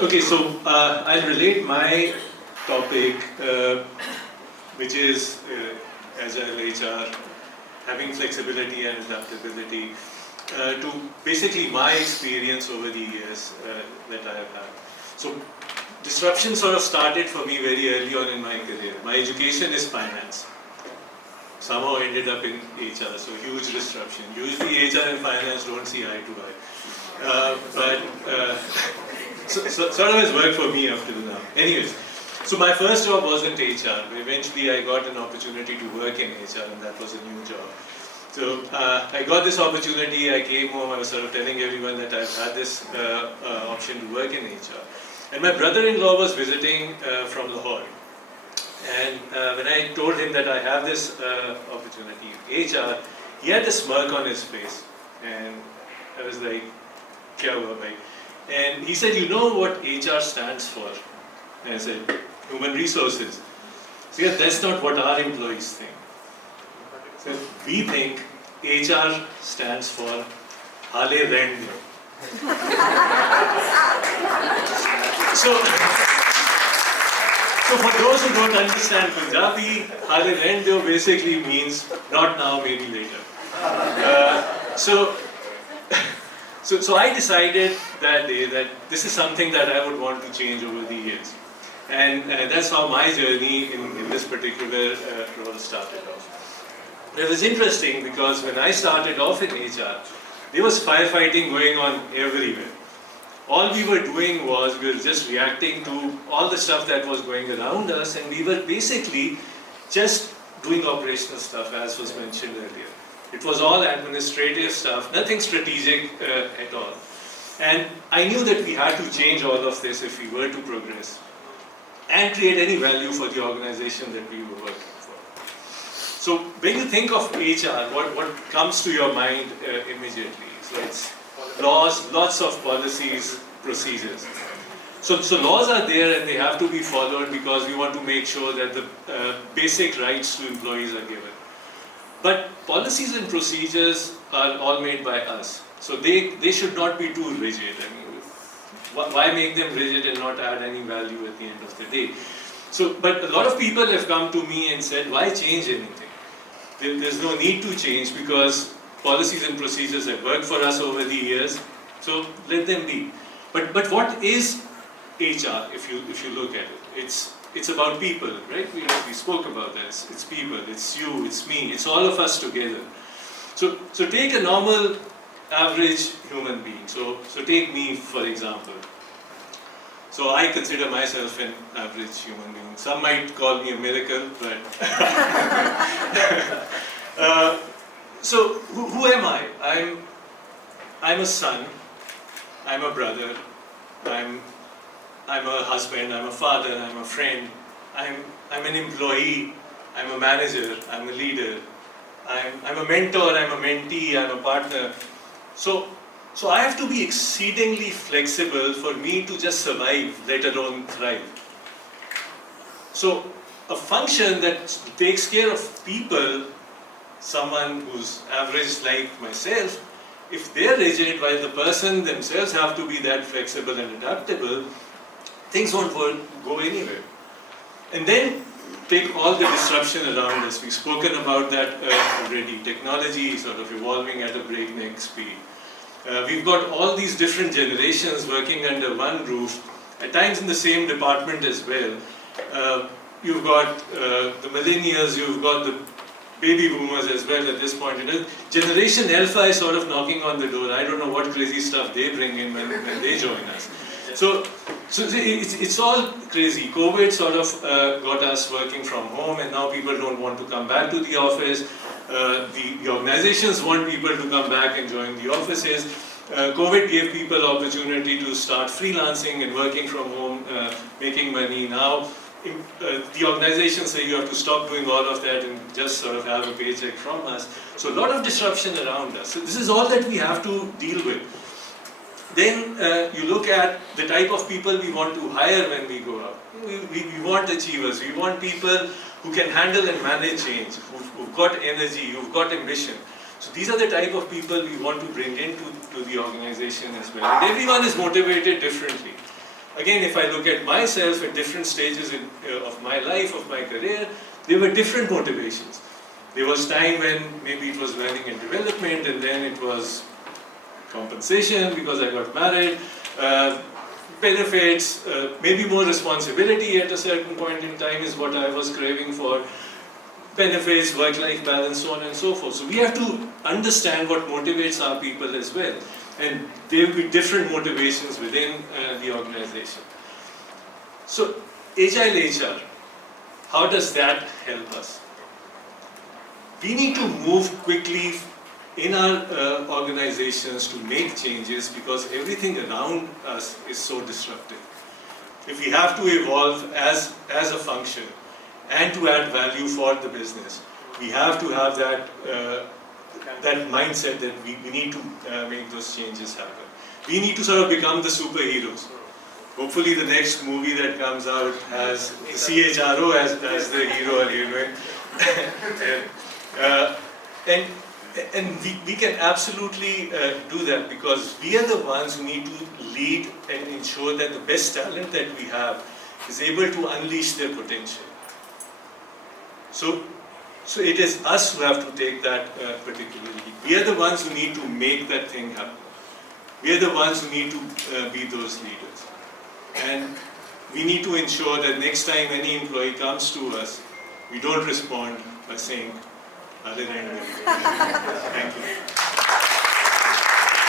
Okay, so I'll relate my topic, which is Agile HR, having flexibility and adaptability, to basically my experience over the years that I have had. So disruption sort of started for me very early on in my career. My education is finance. Somehow ended up in HR, so huge disruption. Usually HR and finance don't see eye to eye. So sort of has worked for me up till now. Anyways, so my first job wasn't HR. Eventually I got an opportunity to work in HR, and that was a new job. So I got this opportunity, I came home, I was sort of telling everyone that I've had this option to work in HR. And my brother-in-law was visiting from Lahore. And when I told him that I have this opportunity in HR, he had a smirk on his face. And I was like, kya hua bhai? And he said, you know what HR stands for? And I said, human resources. So yeah, that's not what our employees think. So we think HR stands for Hale Rend. So for those who don't understand Punjabi, Hale Rend basically means not now, maybe later. So I decided that day that this is something that I would want to change over the years. And that's how my journey in this particular role started off. It was interesting because when I started off in HR, there was firefighting going on everywhere. All we were doing was we were just reacting to all the stuff that was going around us, and we were basically just doing operational stuff, as was mentioned earlier. It was all administrative stuff, nothing strategic at all. And I knew that we had to change all of this if we were to progress and create any value for the organization that we were working for. So when you think of HR, what comes to your mind immediately? So it's laws, lots of policies, procedures. So laws are there and they have to be followed because we want to make sure that the basic rights to employees are given. But policies and procedures are all made by us. So they should not be too rigid. I mean, why make them rigid and not add any value at the end of the day? So, but a lot of people have come to me and said, why change anything? There's no need to change because policies and procedures have worked for us over the years, so let them be. But what is HR if you look at it? It's about people, right? We spoke about this. It's people, it's you, it's me, it's all of us together. So take a normal, average human being. So take me, for example. So I consider myself an average human being. Some might call me a miracle, but... So who am I? I'm a son, I'm a brother, I'm a husband, I'm a father, I'm a friend, I'm an employee, I'm a manager, I'm a leader, I'm a mentor, I'm a mentee, I'm a partner. So I have to be exceedingly flexible for me to just survive, let alone thrive. So a function that takes care of people, someone who's average like myself, if they're rigid while the person themselves have to be that flexible and adaptable, things won't go anywhere. And then take all the disruption around us. We've spoken about that already. Technology sort of evolving at a breakneck speed. We've got all these different generations working under one roof, at times in the same department as well. You've got the millennials, you've got the baby boomers as well at this point. Generation Alpha is sort of knocking on the door. I don't know what crazy stuff they bring in when they join us. So it's all crazy. COVID sort of got us working from home, and now people don't want to come back to the office. The organizations want people to come back and join the offices. COVID gave people opportunity to start freelancing and working from home, making money. Now the organizations say you have to stop doing all of that and just sort of have a paycheck from us. So a lot of disruption around us. So this is all that we have to deal with. Then you look at the type of people we want to hire when we go out. We want achievers. We want people who can handle and manage change, who've got energy, who've got ambition. So these are the type of people we want to bring into the organization as well. And everyone is motivated differently. again, if I look at myself at different stages of my life, of my career, there were different motivations. There was time when maybe it was learning and development, and then it was compensation because I got married, benefits, maybe more responsibility at a certain point in time is what I was craving for, benefits, work-life balance, so on and so forth. So we have to understand what motivates our people as well. And there will be different motivations within the organization. So Agile HR, how does that help us? We need to move quickly in our organizations to make changes because everything around us is so disruptive. If we have to evolve as a function and to add value for the business, we have to have that mindset that we need to make those changes happen. We need to sort of become the superheroes. Hopefully the next movie that comes out has the CHRO as the hero or heroine. And we can absolutely do that because we are the ones who need to lead and ensure that the best talent that we have is able to unleash their potential. So it is us who have to take that particular lead. We are the ones who need to make that thing happen. We are the ones who need to be those leaders. And we need to ensure that next time any employee comes to us, we don't respond by saying, other than thank you.